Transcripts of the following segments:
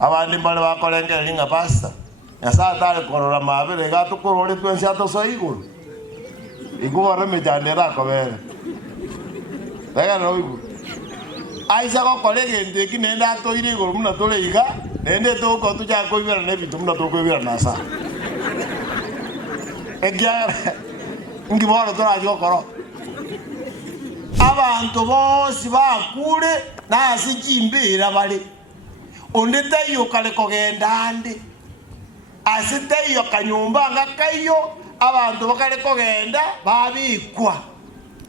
abandi mbale bakolengera linga pastor yasa tale korora mabere gato korore twensi atoso iguru iguru mejandera kobere daga no iguru aisa ko kolege ndeki nenda to ire iguru muna tole iga nende to ko tuja ko ibera ne bitu muna to ko ibera nasa egya ngiboro to ajo koro abantu bose bakure nasi jimbira bali ondeta yo kale kogenda andi asita yo kanyumba ngakayo abantu bakale kogenda babikwa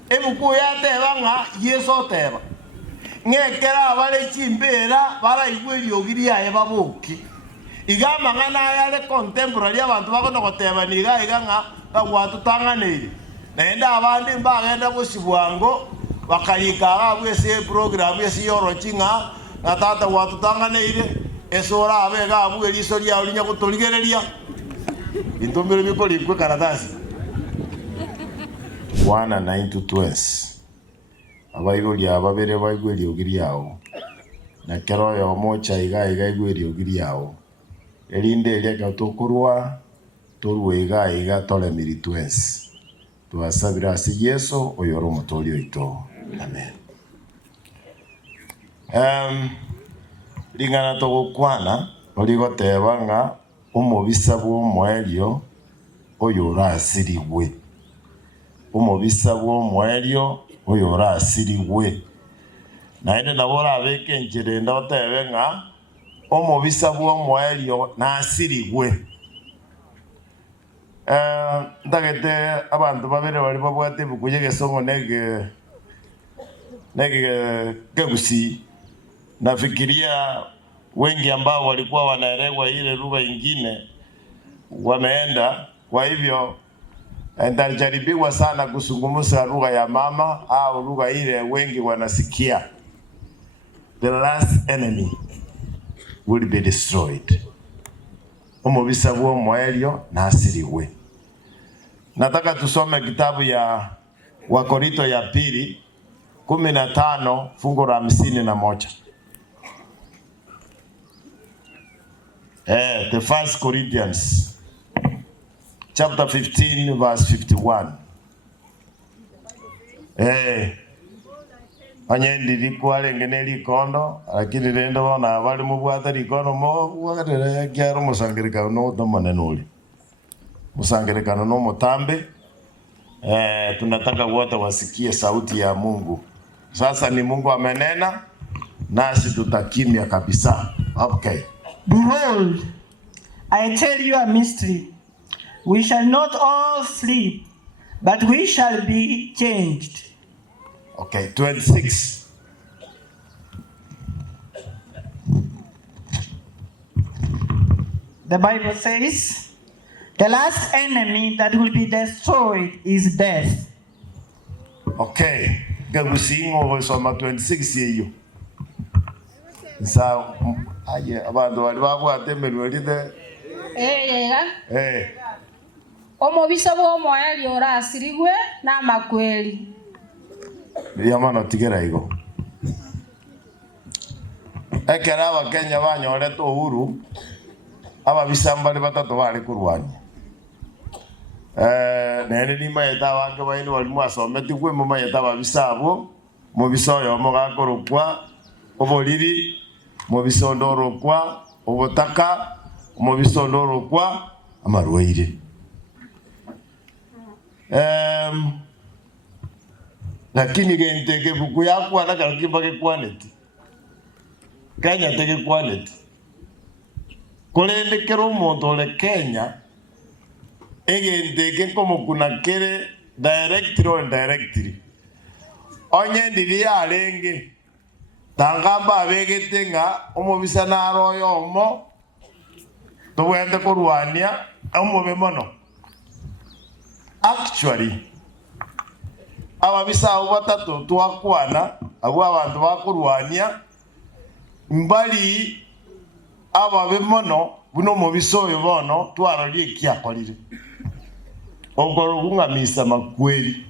ebuku yateba nga yeso teba ngekera bale chimbera bara igweri ogiria ebabuki igama ngana yale contemporary abantu bakono koteba niga iganga ngwatu tanganire nenda abandi mbagenda busibwango bakayika abwese program yesiyoro chinga natata watu tanganire esora abega abu eliso lya olinya kutoligereria intombere bikoli kwe karatasi 1:9-12 abaigoli ababere baigweli ogiriao na kero yo mocha iga igweli ogiriao elinde lya gatokurwa torwega iga tole militwes tuasabira si Yesu oyoro mutolio ito amen. Lingana togokwana oligoteba nga omobisa bw'omwelio oyo orasiriwe omobisa bw'omwelio oyo orasiriwe naende nabo orabeka encherenda otebe nga omobisa bw'omwelio nasiriwe ndagete abantu babere bali babwate ebuku y'egesongo kegusi. Nafikiria wengi ambao walikuwa wanaelewa ile lugha ingine wameenda. Kwa hivyo nitajaribiwa sana kuzungumza lugha ya mama au lugha ile wengi wanasikia. The last enemy will be destroyed. Omobisa bw'omwelio nasiriwe. Nataka tusome kitabu ya Wakorinto ya pili 15 fungu la 51. The First Corinthians chapter 15 verse 51. Anyendi likwale ngene likondo lakini rendo bona bali mubwata likondo mo bwatera kyaro musangirika no tomane nuli musangirika no mutambe. Tunataka wote wasikie sauti ya Mungu. Sasa ni Mungu amenena nasi tutakimya kabisa. Okay. Behold, I tell you a mystery. We shall not all sleep, but we shall be changed. Okay, 26. The Bible says, the last enemy that will be destroyed is death. Okay. Gagusingo soma 26 yeyo. Sa aye abantu bali babwate melwelide. Omobisa bw'omwelio orasiriwe n'amakweli. Yamano tigera igo. Ekera abakenya banyorete uhuru ababisa mbali batatu bali kurwanya. Nene ni mayeta wange bayini walimu asometi kwe mu mayeta babisabo mu bisoyo mo gakorokwa oboliri mu bisondorokwa obotaka mu bisondorokwa amarwaire. Lakini genteke buku yakwa na kalkibage kwaneti Kenya tege kwaneti kolende kero moto le Kenya egenteke como kuna kere directly or indirectly onye ndiri alenge tangamba abegete nga omobisa naroyo omo towende kurwania omobe mono. Actually ababisa batatu twakwana abo abantu bakurwania mbali ababe mono buno mobisoyo bono twarali kyakolire ogoro kungamisa makweli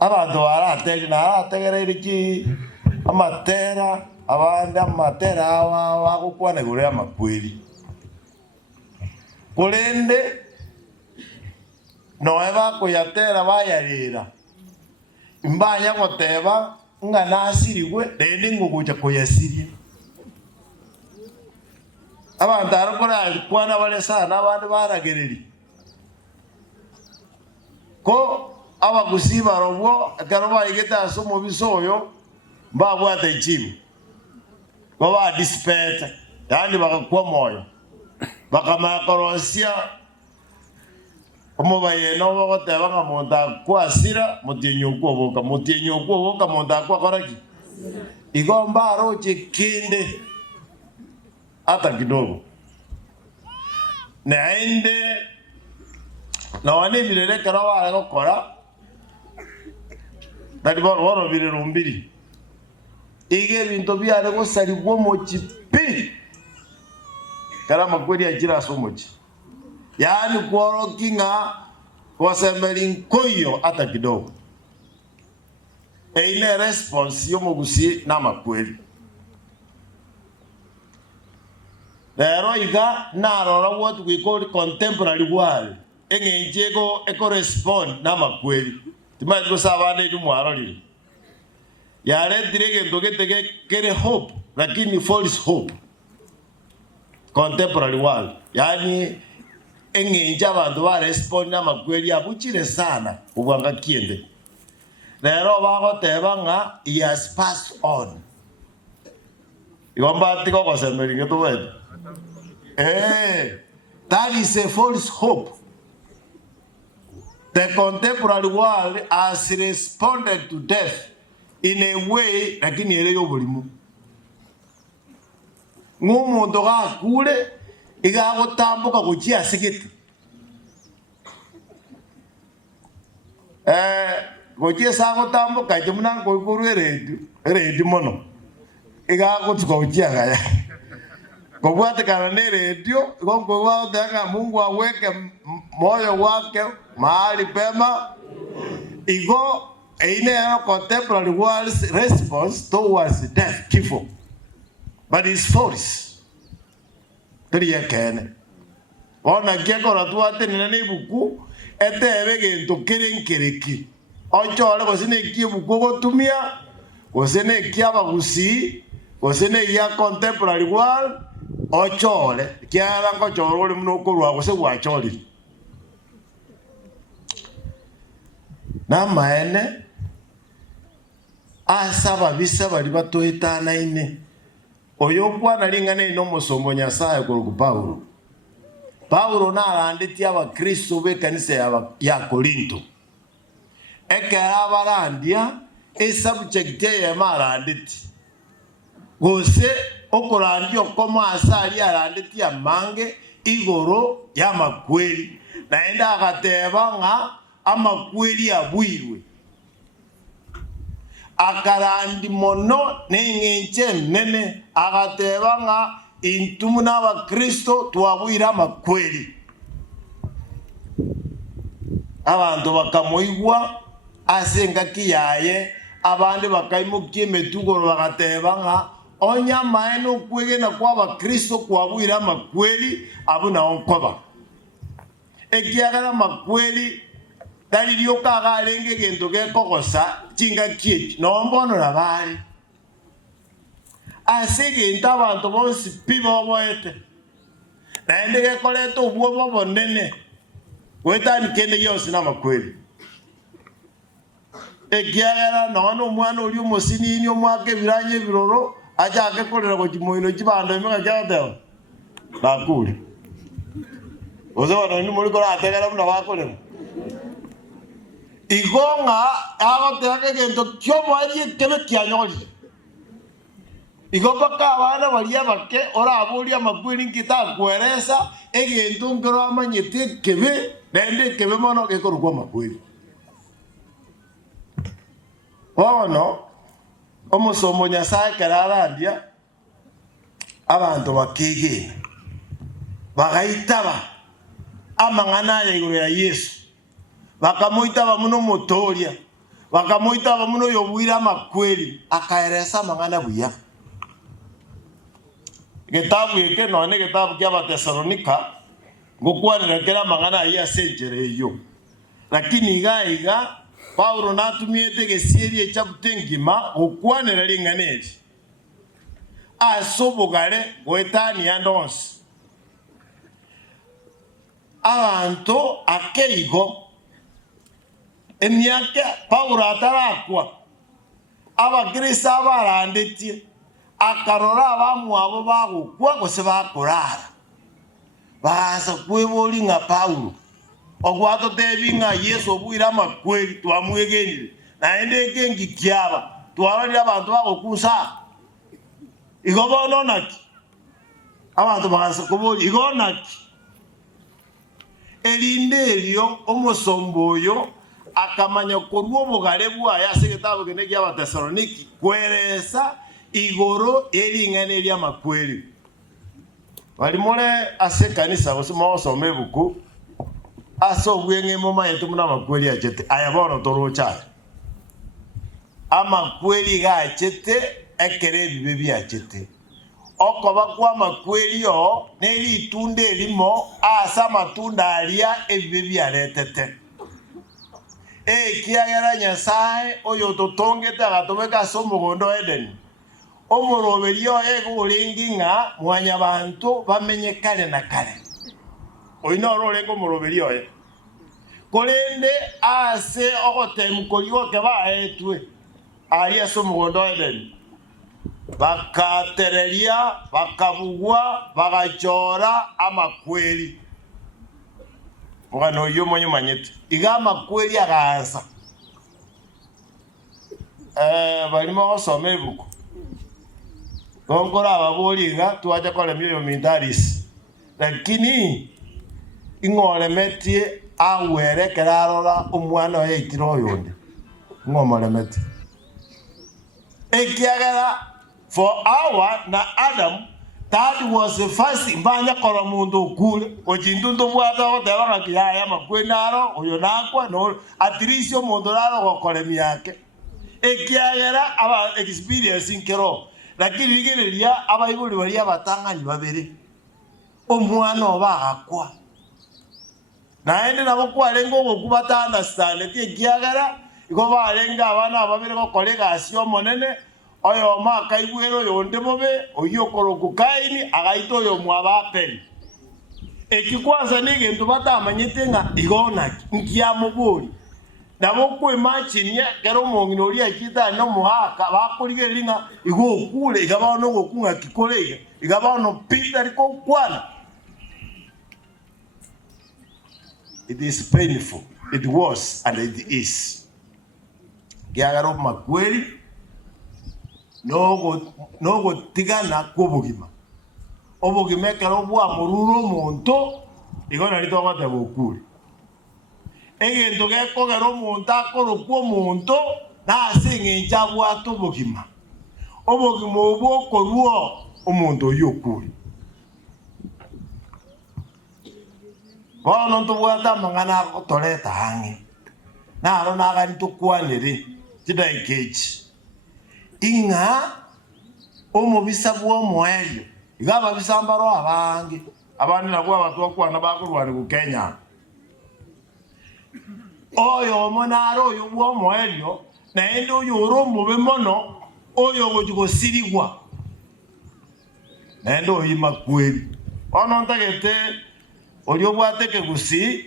abantu barategera iki amatera abanda Matera wakukwana gure amakweli kulende noeba kuyatera bayarira imbanya goteba nga nasirigwe rende ngukuja kuyasirie abantu arokora kwana bale sana abandi baragereri ko abagusiba robwo akaroba igeta somo bisoyo mbabwata ichibu baba dispeta yani bakakuwa moyo bakamakorosia omubaye no bagoteba nga monda kwasira mutinyo kuboka monda kwa koraki igomba aroche kinde hata kidogo naende na wane bilele karawa gukora dali boro bilero mbiri ige bintu byare gusari gwo mochipi karama kweli ajira somochi yani kworokinga wasemelin koyo hata kidogo eine response yo mugusi na makweli lero iga narora what we call contemporary world engenjego correspond na makweli timaje gusabane dumwaro lili yale direge ndogete kere hope lakini false hope contemporary world yani engenja abantu ba respond na makweli abuchire sana ubwanga kiende lero bagoteba nga he has passed on igomba tiko kosemeringe to wetu that is a false hope. The contemporary world has responded to death in a way lakini ele yobulimu ngumuntu gakule igagotambuka kuchia sigiti gochie sagotambuka jumnango ikuru eredio mono igagotsuka kuchia gaya kobwate kana ne redio gongo wao danga Mungu aweke moyo wake mahali pema igo eine contemporary world's response towards death kifo but it's false turiye kene ona gekora tuate nene buku etebe gento kerenkereki onchole gosine kibuku gotumia gosine kiabagusi gosine ya contemporary world ochole kiara ngo chorole munokorwa gose gwacholi na maene asaba bisaba libatoitana ine oyo kwana lingane no musomo nyasaye ku Paulo na aranditi abakristo be kanisa ya Korinto ekera barandia subject ya maranditi gose okurandio koma asali aranditi amange igoro ya makweli naenda agateba nga amakweli abwirwe akarandi mono nengenche nene agateba nga intumu n'abakristo twabwira amakweli abantu bakamuigwa asenga kiyaye abandi bakaimukie metugoro bagateba nga onya maeno kwegena kwa abakristo kwabwira amakweli abuna onkoba ekiagala makweli dalilio kagalenge gento gekogosa chinga kiech no mbono na bali asege ntabantu bonsi pibo boete naende gekoleto ubwo bonene wetani kende yose na makweli ekiagala no mwana uli umosini ni omwake biranye biroro aja akekolera ko kimoino kibando emega kyateo bakuli ozo wana ni muri kola ategera muna bakolera igonga agoteke gento kyobo ali kebe kyanyoli igomba ka abana bali abake ora abuli amakweli nkita kweresa egento ngero amanyete kebe nende kebe mono gekorwa makweli ono omusomo nyasaye kararandia abantu bakege bagaitaba amangana ya iguru ya Yesu bakamuitaba muno motoria bakamuitaba muno yobwira makweli akaeresa amangana buya Gitabu gike no ne gitabu kia Batesalonika gukwanira kira mang'ana ya senjere iyo. Lakini iga Paulo natumiete gesieri chapter ngima gukwanira ring'aneri. Asobogare goetani andonsi. Abantu akeigo emyaka Paulo atarakwa abakirisa abarandetie akarora abamu abo bagukwa gose bakurara baza kweboli nga Paulo ogwato tebinga Yesu obwira makweli twamwegenire naende kengi kyaba twarali abantu bagokusa igobono naki abantu baza kuboli igonaki elinde elio omosomboyo akamanya kurwo bugare bwa yase gitabo kene kya Batesaloniki kweresa igoro ering'ane lya makweli bali mole ase kanisa gusoma osome buku aso bwenge moma yetu muna makweli achete ayabono torocha amakweli ga achete ekere bibe bi achete okoba kwa makweli yo neli tunde limo asa matunda alia ebibe bi aretete kiagera Nyasaye oyo totongete agatobeka somugondo Eden omoroberio eguringinga mwanya bantu bamenye kale na kale oino rorengo moroberio kolende ase ogotemukoligo ke baetwe aria somugondo Eden bakatereria bakabugwa bagachora amakweli Mwana yo mwenye manyete igama kweli agaanza balimo osome buku gongora ababoliga tuaja kole myoyo mindaris lakini ingolemetie awere kerarora omwana oyitiro oyonde ngomolemeti ekiagera for our na Adam. That was the first banya kora mundu kule ojindundu bwata otera ngakiyaya makwenaro oyonakwa no atrisio mondoraro gokore myake ekiagera aba experience nkero lakini rigereria abayibuli bali abatangani babere omwana obagakwa naende nabo kwarengo gokubata understand ekiagera igo barenga abana ababere gokore gasio monene oyo maka igwero yonde bobe oyokoroku kaini agaito yo mwabapeni ekikwanza nigento batamanyete nga igona nkiamubuli nabo kwemachinia kero mongino lia kita no muhaka bakuligeri nga igokule igabano gokunga kikolege igabano pita liko kwana. It is painful. It was and it is. Giagaro makweli no tigana kubugima obugime kero bwa mururo monto igona lito bate bokuri egento geko gero monta akoro kwa monto na asinge chabwa to bugima obugima obwo koruo omonto yokuri bono nto bwata mangana kotoleta hangi na aro na ga ntukwanire tidaikechi inga omubisa bwo moelio igaba bisambaro abange abandi nabwo abatwakwana bakurwani ku Kenya oyo monaro oyo bwo moelio na endo oyo rombo bemono oyo gojigosirigwa na endo oyi makweli ono ntagete olio bwateke gusi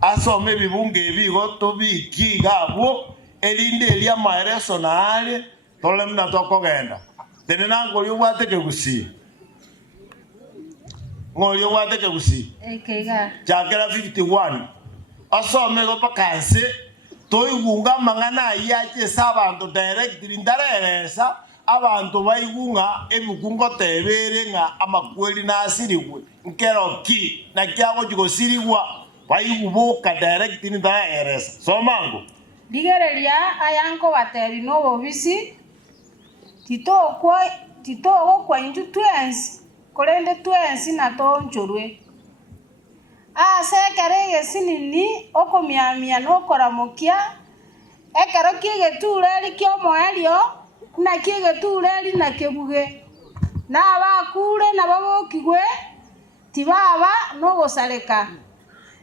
asome bibunge ebigo tobiki gabo elinde elia maereso naale tolemna tokogenda tenena ngolio bwateke gusi ngolio bwateke gusi ekega chakera 51 asome go pakanse toigunga mangana yache sabantu directly ndareresa abantu baigunga ebukungo tebere nga amakweli na asirigwe nkero ki na kyago jigosirigwa baigubuka directly ndareresa somango digereria ayanko bateri no bobisi tito kwa inju twensi kolende twensi na tonchorwe ase karege sinini okomyamia no koramokia ekaro kige tureri kyo moelio na kige tureri na kebuge n'abakure nababokigwe tibaba n'ogosaleka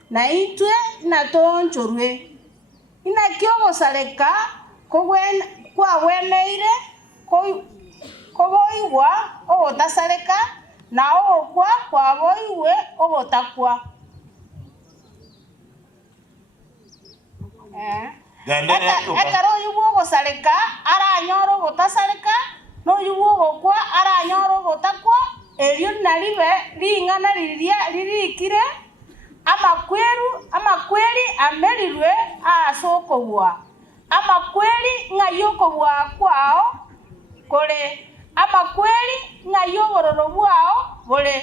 na itwe natonchorwe inakio gosaleka kwagweneire koboigwa ogotasaleka na ogokwa kwaboigwe ogotakwa. Ekero oyigwa ogosaleka aranyora ogotasaleka n'oyigwa ogokwa aranyora ogotakwa erio naribe ring'ana ririkire amakweri amerirwe ase okobua amakweri ng'ai okobua kwao kore amakweri ng'ai obororo bwao bore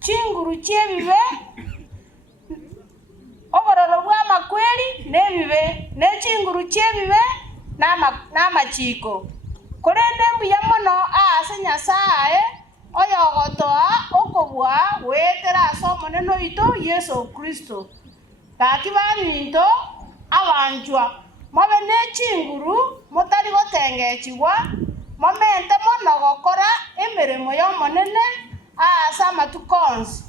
chinguru chi'ebibe obororo bwa amakweri n'ebibe n'echinguru chi'ebibe n'amachiko korende mbuya mono ase Nyasaye oyogotoa okobua wetera ase omonene oito Yesu Kristo gaki baminto abanchwa mobe n'echinguru motari gotengechigwa momente mono gokora emeremo y'omonene ase amatuko onsi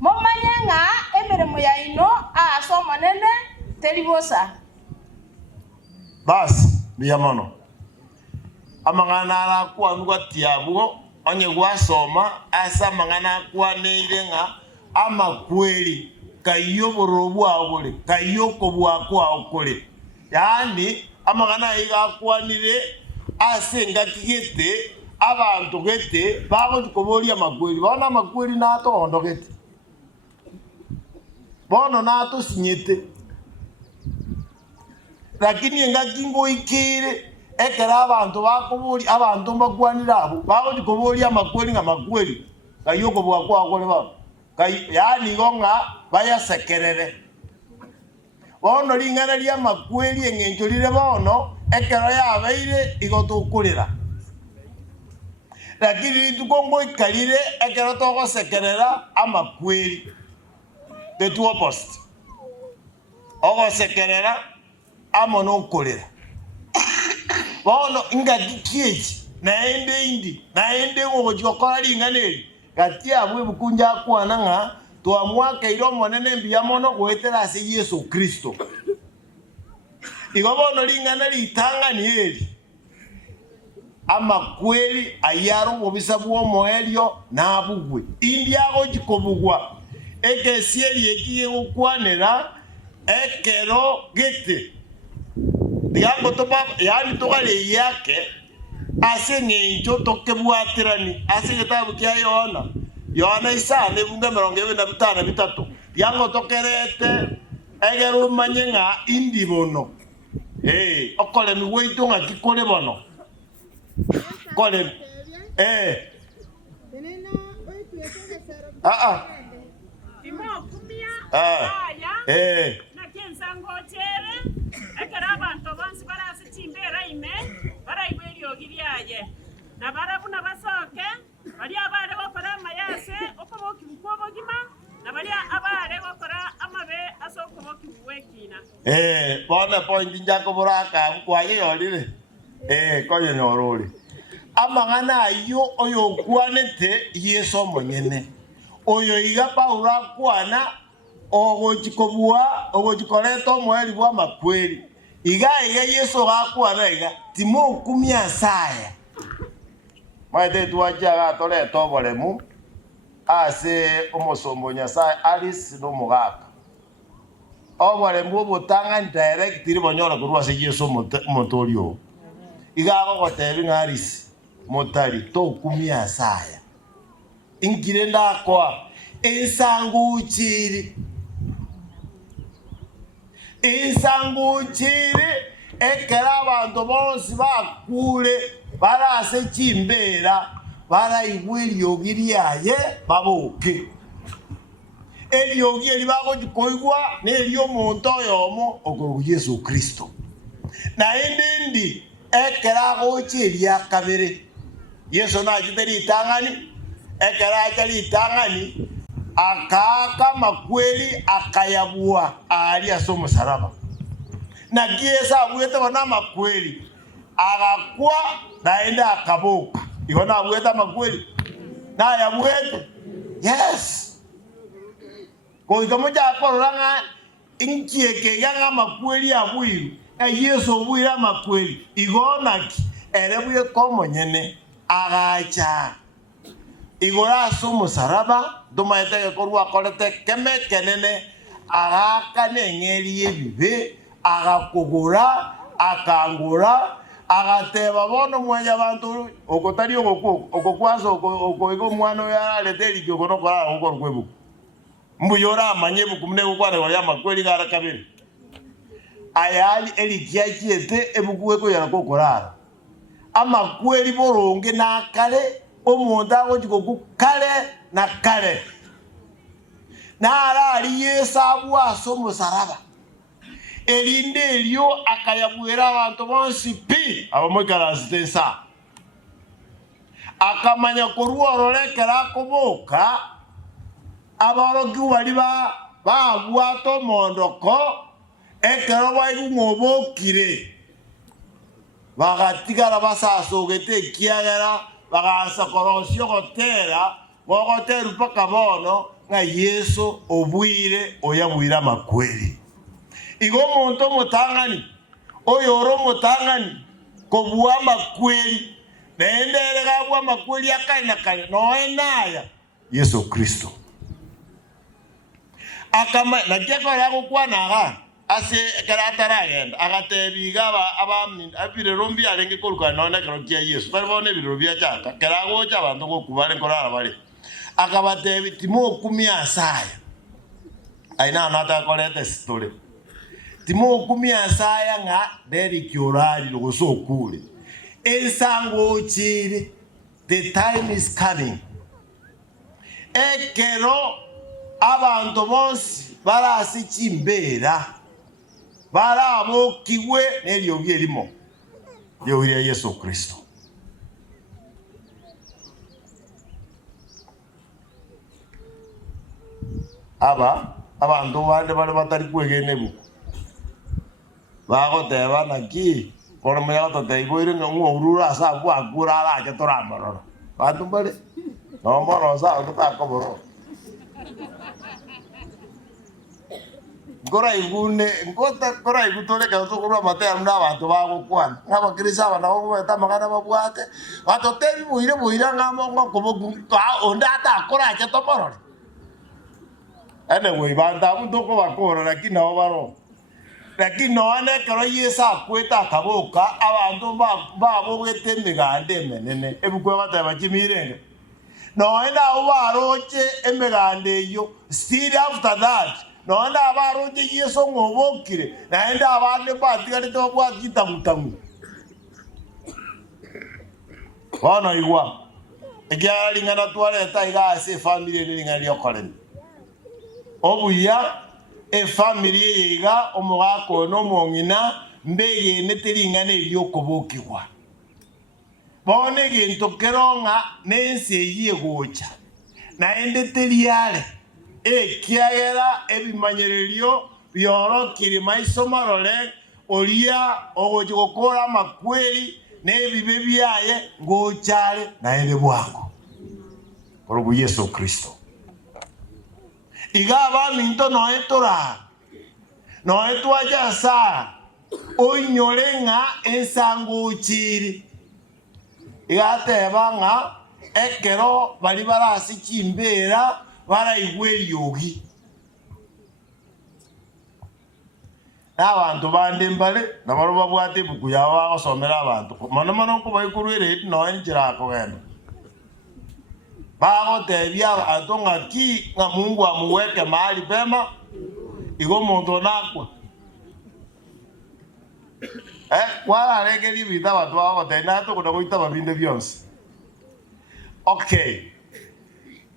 momanye ng'a emeremo yaino ase omonene teri bosa. Basi mbuya mono amang'ana arakwanwa tiabwo onye gwasoma asa amang'ana akwaneire ng'a amakweri kayoboro bwabure kayoko bwakwa okore yani amang'ana iga akwanire ase ngakigete abantu gete bagokoboria amakweri bona amakweri natondo gete bono nato sinyete lakini ngakingo ikire ekera abantu bakobori abantu mbakwanira abo bagokoboria amakweri ng'amakweri kayoko bwakwa okore ba yani gonga bayasekerere bono ring'ana ria makweri eng'encho rire bono ekero yabeire igotukurira lakini ritukongo ikarire ekero togosekerera amakweri the two opposite ogosekerera amono okurira bono ingakikiechi naende indi naende ng'ogochikokora ring'ana eri gati abwe bukunja akwana ng'a twamwakaire omonene mbuya mono gwetera ase Yesu Kristo igo bono ring'ana ritang'ani eri amakweri ayaro obobisa bw'omoerio nabugwe indi agochikobugwa ekesi eri ekiye gokwanera ekero gete digango toba yani togale yake ase ng'encho tokebwaterani ase gitabu kia Yohana isane bunga 25:3 yango tokerete egero manye ng'a indi bono okole miweito ng'a kikore bono kole na kensango chere ekera abantu bonsi barase chimbera ime baraiberi ogiriaye na barabu na basoke bali abare gokora amayase okoboki bukobogima na bali abare gokora amabe asokoboki buwekina bona point njako buraka kwaye yorire koyo nyoruri amang'ana ayo oyo kwanete Yesu omonyene oyo iga Paulo akwana ogochikobua ogochikoreta omoeri bwa makweri iga Yesu gakwana iga timo kumia saya maite tuajaga toreta oboremu ase omosombo Nyasaye Alice n'omugaka oboremu obotang'ani direct iri bonyora korwa ase Yesu motorio iga gogotebi ng'a Alice motari tokumia saya ingire ndakwa ensangu chiri ekera abantu bonsi bakure barase chimbera baraigwiri ogiriaye baboke eriogi eri bagochikoigwa neri omonto oyomo okoru Yesu Kristo na indi ekera gochiria kabere Yesu nachiteri itang'ani ekera achari itang'ani akaka makweri akayabua ali ase omusaraba na kiesa abwete bona makweri agakwa naende akaboka Igo na bweta makweli. Na ya bwete. Yes. Ko itomo ja koranga inchieke yanga makweli abwiru. Yesu obwira makweli. Igo naki erebuye komo nyene agacha. Igora sumu saraba dumaete korwa kolete keme kenene agaka nengeri yebibe agakugura akangura agateba bono mwanya abantu okotari okokwaso okoigo mwano ya leteri kyokono kwa okorwebu mbuyora amanye bukumne gukwane wali amakweli gara kabiri ayali elikiachiete ebukuweko yarakokorara amakweli boronge nakale omuntu agochiko kale na kale na ari Yesu abwaso omusaraba elinde elyo akayabwera abantu bonsi pi abamoikarasitensa akamanya korworolekera koboka aborogi bali babwato mondoko ekero baigumobokire bagatigara basasogete kiagera bagasa korosio gotera gogoteru paka bono nga Yesu obwire oyabwira makweli. Igo muntu mutangani oyoro mutangani kobwa makweli nendere gabwa makweli akana kale no enaya Yesu Kristo akama nakekora gukwana ase karatara agenda agatebiga abamni abire rombi arenge koruka none kero kia Yesu taribone biro bya cyaka kerago cy'abantu go kubare korara bari akabatebi timo 10 asaya aina nata kolete story timo 10 asaya nga deri kyurari lugusokule ensango chiri the time is coming ekero abantu bonsi barasi chimbera barabo kiwe nelyo byelimo yohira Yesu Kristo abantu bande bale batari kwegenebu bagoteba naki kono meya toteibwire ng'urura asa gwakura araje toramororo bantu bale no moro sa tutakoboro Gora igune ngota gora igutole ka tukuru mate amna abantu bagukwana ngabakirisa abana bagubeta magana babwate batotebi buire ngamo ngokobogu onda atakora acha toporore anyway banda mutoko bakora lakini nabo baro lakini noane kero Yesu akweta akaboka abantu babo bwetemigande menene ebukwe bataba kimirenge noenda ubaroche emigande yo still after that no nda abaroje Yesu ngobokire naenda abande batigale to bwakita mutamu bana igwa ekyali ngana twale taiga ase family ni ngali okoleni obuya e family yiga omugako no mongina mbege neteringane lyokobokirwa bone gintu keronga nense yigocha naende teriale kiagera ebimanyererio biorokire maiso marole olia ogokora makweli nebibe byaye ngochale naende bwako orobu Yesu Kristo igaba minto no etora no etwaja sa oinyorenga ensango chiri igateba nga ekero bali barasi chimbera bara igweli yogi abantu bande mbale nabaro babwate buku yawa osomera abantu mano ko bayikurwere no enjira ko gendo bago tebya atonga ki nga Mungu amuweke mahali pema igo muntu nakwa wala regeli bita watu wao tena to kuna kuita babinde byonse okay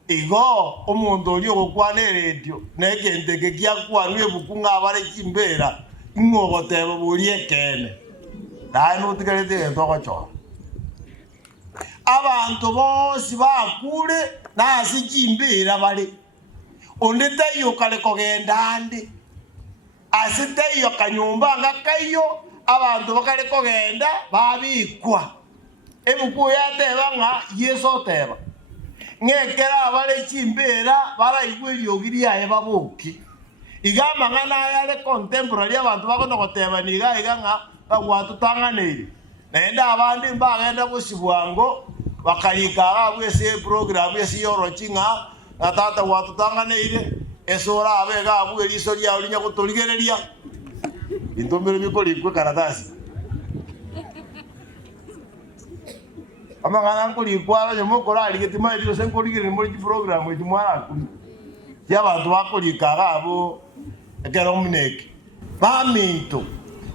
igo omuntu oli okukwana radio negende kyakwanwe bukunga abare kimbera ngogoteba bulie kene dano tikalete tokocho abantu bose bakule nasi kimbera bale ondete yo kale kogenda ndi asite yo kanyumba ngakayo abantu bakale kogenda babikwa ebuku yateba nga Yesu teba ngekera abale chimbera baraigwe lyogiri yaye babuki igamba ngana yale contemporary abantu bakono goteba niga iganga bagwatu tanganire nenda abandi mbagenda busibwango bakayika abwese program yesi yorochinga atata watu tanganire esora abega abwe liso lya ulinya kutoligereria intombere bikoli kwe karatasi amangana nkoli kwala nyomokora aligetima ilo senkoligere muri program ejumara kuni y'abantu bakolika abo ekero muneke baminto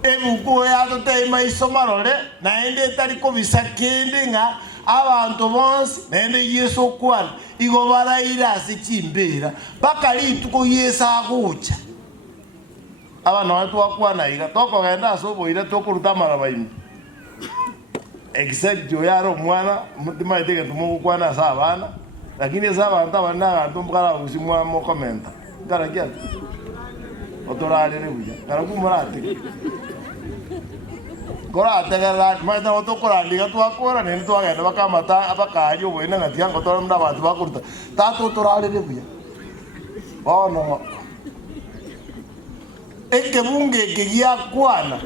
ebuko yato tema isomarore naende tari kobisa kende nga abantu bonse naende Yesu kwala igo baraira sichimbera bakali tuko Yesa agucha abana watu wakwana iga toko genda soboira tokuruta marabaimi except yoyaro mwana mutima iteke tumukwana sabana lakini sabanta bana ntumbara usimwa mo komenta ngaragia otorale rebuya ngarakumurate korate gala maita otokorali gatwakora nende twagenda bakamata abakario bwena ngatianga tora munda bantu bakuruta tato torale rebuya ono ekebunge kigia kwana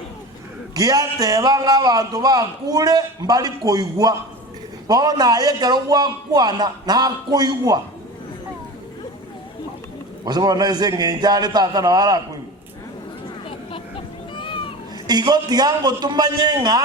giateba ng'abantu bakure mbali koigwa bona yekero gwakwana na koigwa wasema ese ngenjale tata na wala koigwa igo tigango tumanyenga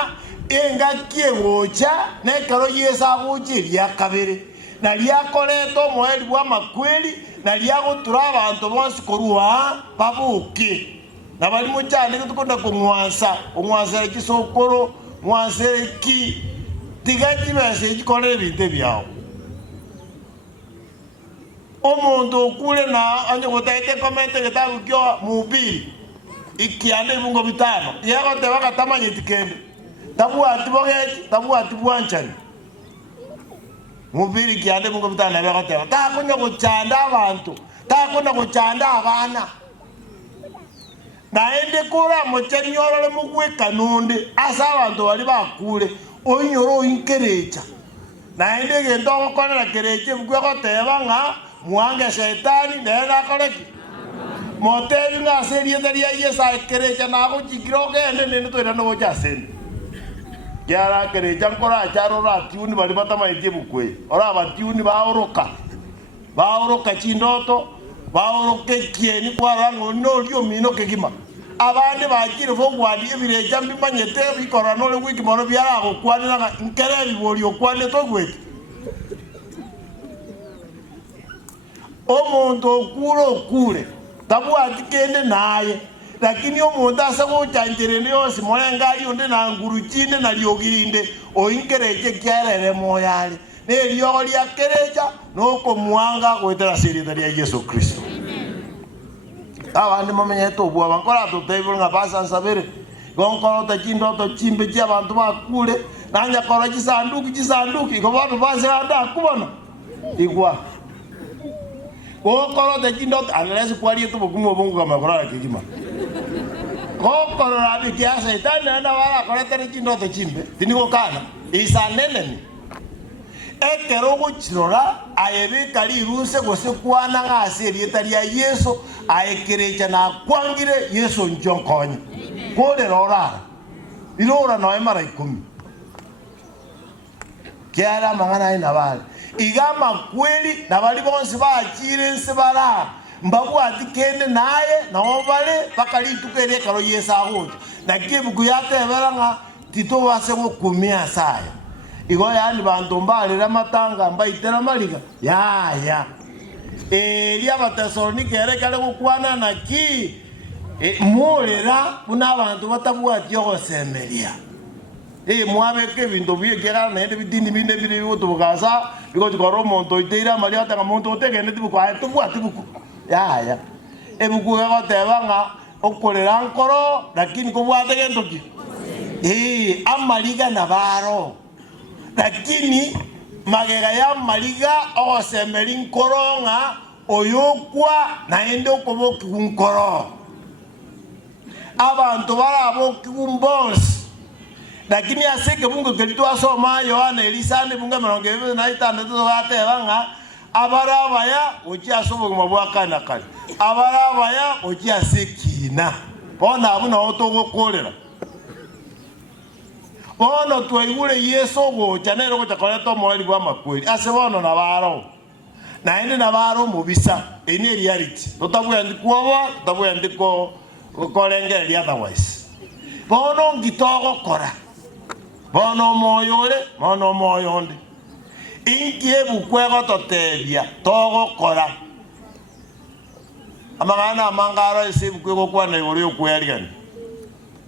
enga kiewocha nekero Yesa aguchiria kabere na liakoleto moeli bwa makweli na liagotura abantu bonse korwa babuke na bali muchane kutukunda kumwansa omwansere kisokoro mwansere ki tigati base gikolere binte byao omuntu okule na anje gotaite comment getabu kyo mubiri ikiande bungo bitano yego te bakatamanye tikende tabu atibogeji tabu atibwanchani mubiri kiande bungo bitano bego te takunya guchanda abantu takunya guchanda abana naende kora mocheni yorole mugwe kanunde asa abantu bali bakure oinyoro inkerecha naende gendo gokonera kereche bugwe goteba nga muange shetani nena koreki motebi nga serie ndaria Yesa kerecha nago chikiro gende nene toira no jasende yara kerecha nkora charo ratiuni bali batamaite bukwe ora batiuni baoroka chindoto baoroke kieni kwa rango no lyo mino kegima abandi bakire fo gwadi ebireja mbimanyete bikora no le wiki mono byara go kwanira nkere bibori okwane to gwete omuntu okure tabu atikende naye lakini omuntu asa go chanjere yose molengali onde na nguruchinde na lyogirinde oinkereje kyarere moyale ne lyo lya kereja noko muanga gwetera sirida lya Yesu Kristo abandi momenye to bwa bankora to table nga basa sabere gonkoro ta chindo to chimbe chi abantu bakule nanya kora chisanduki ko bantu base anda kubona igwa gonkoro ta chindo anelezi kwali to bugumo bongo kama kora kigima gonkoro rabi kiasa itana na wala kora ta chindo to chimbe tiniko kana isanene ekero gochirora ayebe kali iruse gose kwana ngase rietaria Yesu aekerecha na kwangire Yesu njonkonye kore rora irora no emara 10 kiara mangana ina bale igama kweli na bali bonse baachire nsebara mbabu atikende naye na obale bakali tukere karo Yesu agocha na kibuku yatebera tito wase go kumia saya igo yani bantu mbalira matanga mbaitera maliga ya elia Batesalonike erekale gukwana na ki mulira buna abantu batabwati ogosemeria mwabeke bintu byekera nende bitindi binde bire butubugasa biko tikoro monto iteira mali atanga monto otegene tibuko atubwati buku ya ebuku egoteba nga okolera nkoro lakini kubwate gentoki amaliga na baro lakini magega ya maliga osemeri nkoronga oyokwa naende okoboki nkoro abantu barabo kibumbos lakini asike bungu kelito asoma Yohana elisane bunga 26 batebanga abarabaya uchi asobogima bwakana kali abarabaya uchi asekina bona abuna otogokorera bona twaigure Yesu gocha nero gocha koleto mwali bwa makweli ase bono na baro na ende na baro mubisa ene reality totabwe ndikuwa totabwe ndiko kolengeri otherwise bono ngitogo kora bono moyore bono moyonde ingie bukwego totebia togo kora amagana amangaro ese bukwego kwana igoro kwerigan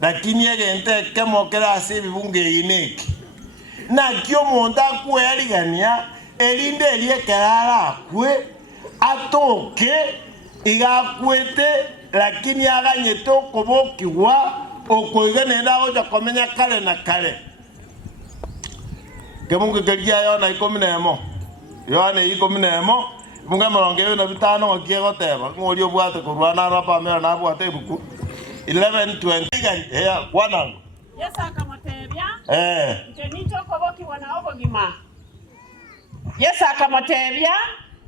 lakini egente kemokera ase bibunge ineki na kyo monda kwerigania elinde eliekerara kwe atoke igakwete lakini aganyete okobokiwa okoigana ndago jakomenya kale na kale kemungu kelia Yohana 11 Yohana 11 munga 25 okiegoteba ngori obwate kurwana rapa mera na bwate buku 11:20 ya kwana Yesu akamotebya nje nichokobokiwa na obogima Yesu akamotebya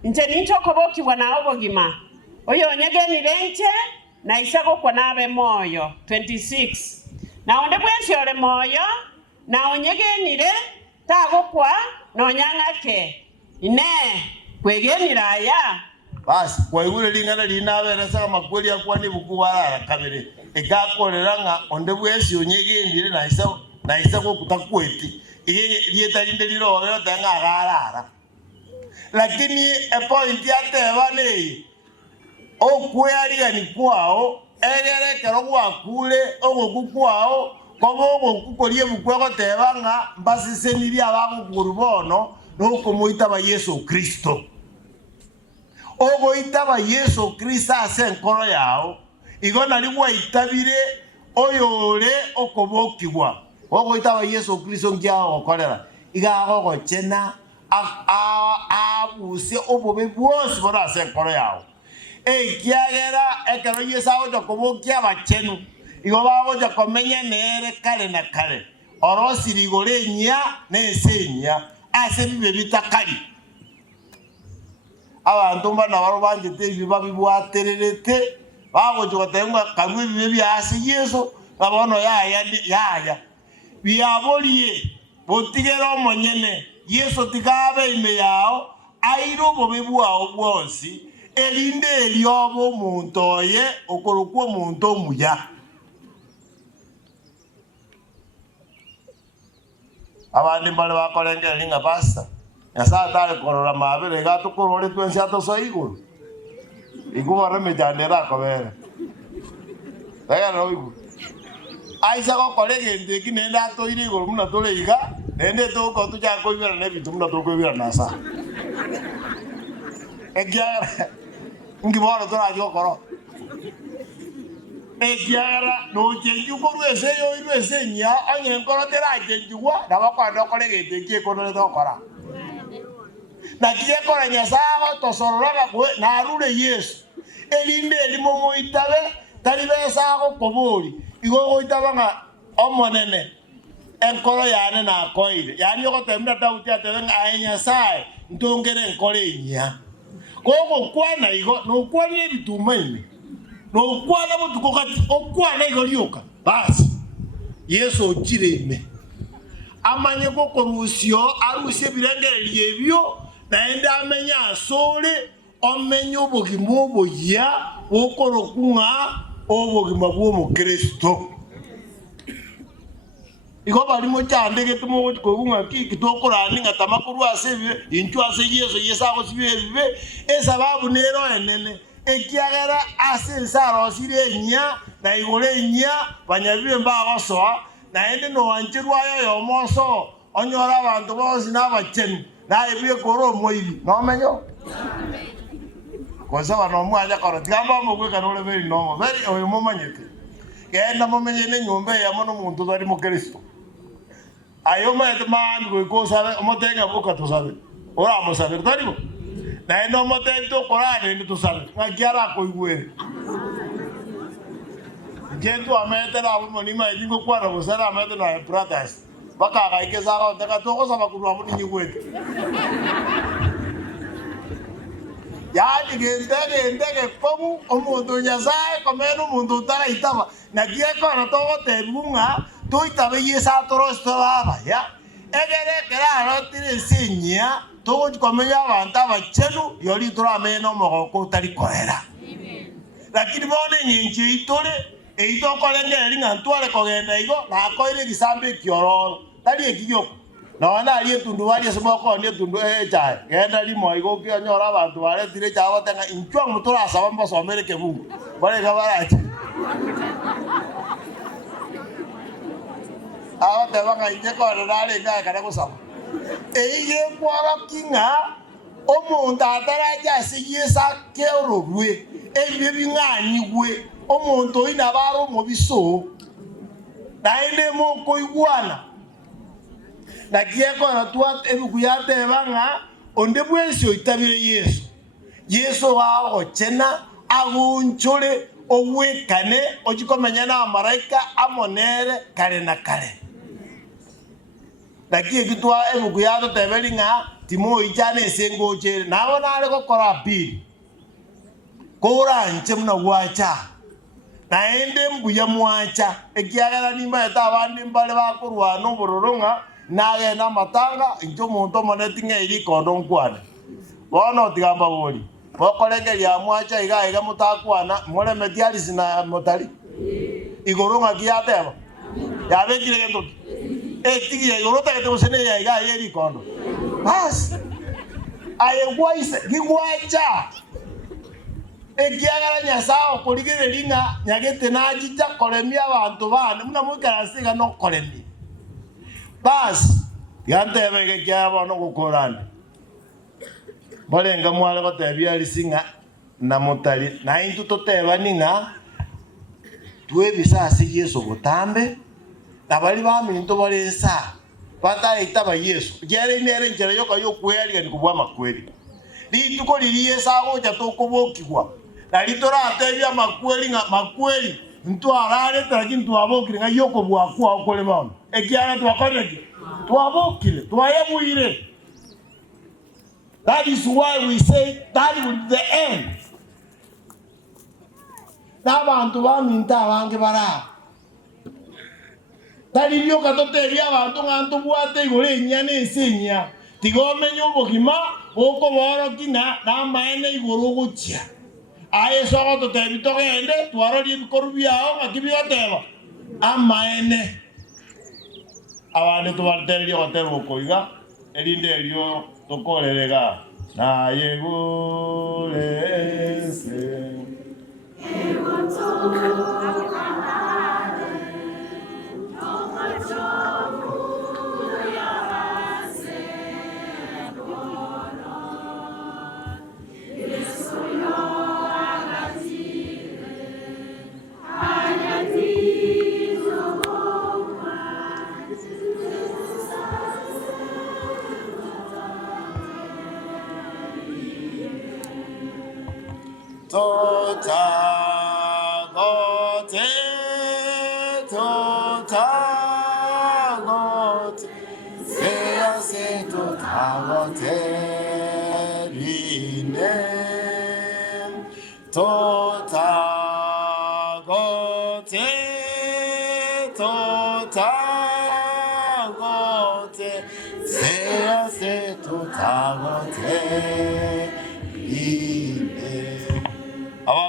nje nichokobokiwa na obogima oyo onyegenire nche na isago kwa nabe moyo 26 na onde bwensi ole moyo na onyegenire tago kwa no Nyang'ate ine kwegenira aya basi kwa igure lingana linabera saka makweli akwa ni bukubarara kabere egakoreranga onde bwensi onyegenire na isago kutakweti liyetalinde lirogero tanga agarara lakini point yateba ne okweriga ni kwao egerekero gwakure ogokukwao kobo ogokukorie bukwego tebanga mbasisenirie abagukuru bono nokomoita ba Yesu Kristo ogoita ba Yesu Kristo ase nkoro yao igona ligwa itabire oyore okobokigwa ogoita ba Yesu Kristo ngiago okorera igago gochena abuse obobe bwose bona ase nkoro yao kiagera ekero Yesu agocha kobokia abachenu igo bagocha komenya nere kale na kale orosiri igore nya nesenya ase bibe bitakali abantu mbana baro banjete biba bibwatererete bagocha gotenga kamwe bibe byase Yesu babono yaya biabolie botigera omonyene Yesu tigabe ime yao airo bobe bwao bwonsi elinde eliobo muntoye okorokwo muntu omuya abandi mbale bakolengera linga pasta yasa tale korora mabere gato korore twensi atoso iguru igubara mejandera kobere daga no igu aisa ko kolege ndeki nenda to iri iguru muna tole iga nende to ko tuja ko ibira ne bitu muna to ko ibira nasa egia ngiboro to ajo koro egiara no jenju ko ruese yo ruese nya anye nkoro tera jenjuwa na bakwando kolege ndeki ko no to kora na kiye kora nya sago to sorora ko na rure Yesu elinde elimo moitabe talibe sago kobori igo goitabanga omonene enkoro yane na koire yani ko temda tauti atenga anya sai ntongere nkore nya koko kwana igo no kwani bitumaini no kwana mutuko kati okwana igo lyoka basi Yesu ojireme amanye koko rusio arusye birengere lyebyo naenda amenya asole omenyo obogimo oboya okorokunga obogima bwo mu Kristo igo bali mo chande getumo kokunga kitokora ninga tamakuru asebe inchu ase Yesu ago sibe esababu nero enene ekiagera ase saro sire nya na igore nya banyabibe mbago so na ende no wanchirwa yo moso onyora abantu bose n'abacheni na ibiye koro moibi no menyo koza bano mwaja koro tigamba mo gweka no leberi no very oyo momanyete genda momenye ne nyombe ya mono muntu bari mu Kristo ayo man go ko sabe omotenga boka to sabe ora mo sabe taribo na eno motento korane ni to sabe ngakiara ko igwere Jentu amete na monima ejingo kwa na busara amete na brothers. Baka kaikeza ka ndaka toko sama kunwa muni nyigwete. Yani gendege komu omuntu nyasaye komenu muntu tara itaba. Na kieko na toko tebunga tu itabe yesa torosto baba ya. Egere kera rotire sinya toko komenya abantu abachenu yoli tora meno mogoko tari korera. Lakini bone nyinji itole eito kolenge linga ntwale kogenda igo na koile gisambe kiororo tali ekiyoko na wana ali tundu wali semoko ni tundu cha genda limo igo kyonyora abantu bare tire cha batenga inchwa mutura asaba mbaso amerike bungu bare kabaraje awa te banga ije ko rale nga kana kusaba eye kwara kinga omuntu ataraja siyesa keororwe ebibi nganyigwe omuntu ina baro mu biso naine mo koigwana na kieko na tua ebukuyate banga onde bwensio itabire Yesu wao chena agunchule owekane ojikomenya na maraika amonere kare na kare na kiekitwa ebukuyate tebelinga timo ijane sengoche nawo nale kokora bi kora nchemna wacha naende mbuya mwacha ekiagera nimba eta abandi mbale bakurwa no bororonga naye na matanga injo muntu monetinga iri kondo nkwana bono tigamba boli bokolenge ya mwacha iga mutakwana mole medialis na motari igoronga kiateba yabekire gendo etigi igorota kete usene ya iga iri kondo bas aye gwaise gigwacha ekiagara nyasao kuligere linga nyagete najija kolemia abantu bana muna mukarasiga no kolemi bas yante bege kyabo no gukorana balenga mwale batebya lisinga na motali na intu toteba ninga tuwe bisasi Yesu butambe abali baminto balesa pata itaba Yesu gyere nere njera yo kweli ni kubwa makweli lituko liliye sago ja tokobokigwa na litora atebya makweli ntu arare lakini tuabokire nga yoko bwakwa okole bano ekiara twakoneke tuabokire twayebuire. That is why we say that will be the end. Nabantu baminta abange bara talibyo katotebya abantu ngantu bwate igore nyane esinya tigomenya obogima oko borokinga na maene igoro guchia aye sogo totebito gende twarori ibikoru byao akibiyoteba amaene abane tubalterio gotebo koiga elinde elio tokorerega na yegurese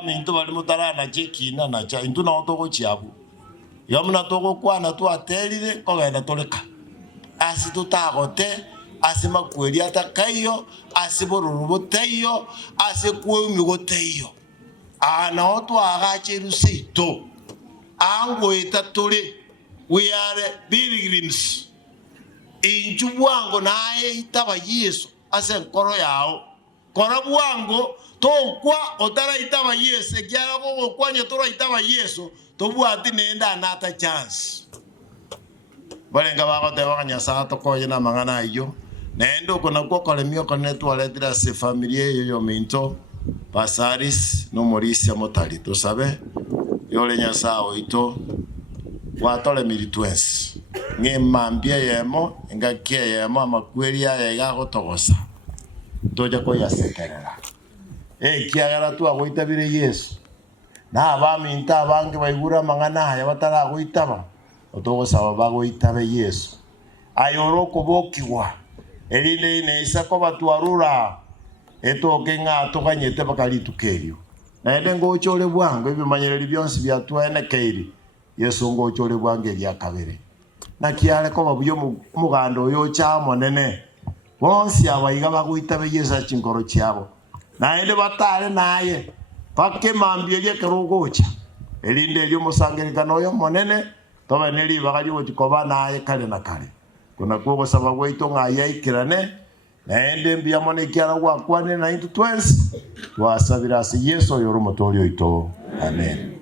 Minto bali mutara na jekina na cha intu na otoko chiabu yamuna toko kwana tu atelire kogenda toleka asi tutagote asi makweli atakayo asi borurubo teyo asi kwemi goteyo ana otu agache rusito ango etatole we are pilgrims inju bwango naye itaba Yesu ase nkoro yao kora bwango tokwa otara itaba Yesu ekyala ko kwanya tora itaba Yesu tobwati nenda anata chance balenga bako te bakanya sa to ko yena mangana iyo nendo kona ko kolemio kone to aletira se familie yo minto pasaris no morisia motali to sabe yole nyasao ito watole militwensi nge mambia yemo ngakia yemo amakweli ya gagotogosa toja ko yasekerera kiagara tu agoitabire Yesu na abaminta abange baigura mangana haya batara agoitaba otogosaba bagoitabe Yesu ayoro kobokiwa erinde ine isako batwarura etoke nga toganyete bakalitukerio na ende ngochole bwango ebimanyereri byonsi byatwenekeiri Yesu ngochole bwange byakabere na kiale ko babuyo mugando yo chamo nene bonsi abayiga bagoitabe Yesu achingoro cyabo na ende batale naye pake mambye lye kerugocha erinde lyo musangerikano yo monene toba neli bagali otikoba naye kale na kale kuna kugo saba gweito ngayikirane naende mbia mone kiara gwakwane na into 20 twasabira si Yesu yoro motolio ito amen.